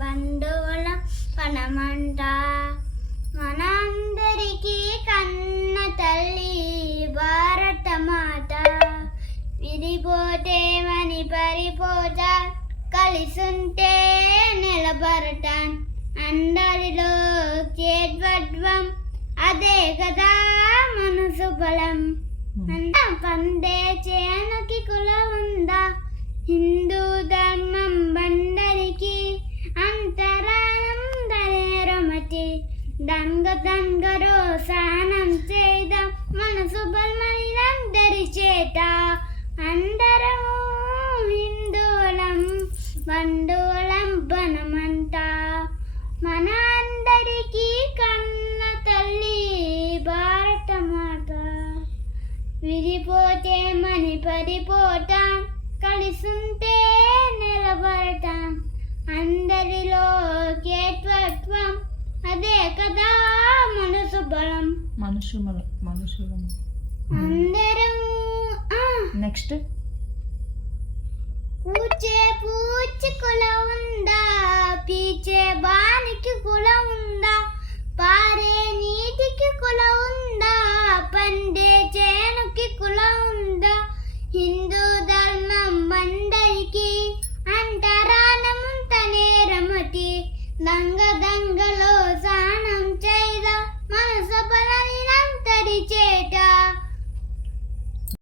బంధువుల పనమంట. మనందరికీ కన్న తల్లి భారత మాత విడిపోతే మని కలిసుంటే నిలబడట అందరిలో చేద్వత్వం అదే కదా మనసు బలం. అంత పండే చే దంగ దంగ రోసానం చేద్దాం. మన బలమైనందరి చేత అందరము హిందువులం బంధువులం బనమంట మన అందరికీ కన్న తల్లి భారత మాత విడిపోతే మని పడిపోతాం కలిసుంటే నిలబడతాం మనుషుల మనుషుల. అందరం నెక్స్ట్ పూచే పూచి కుల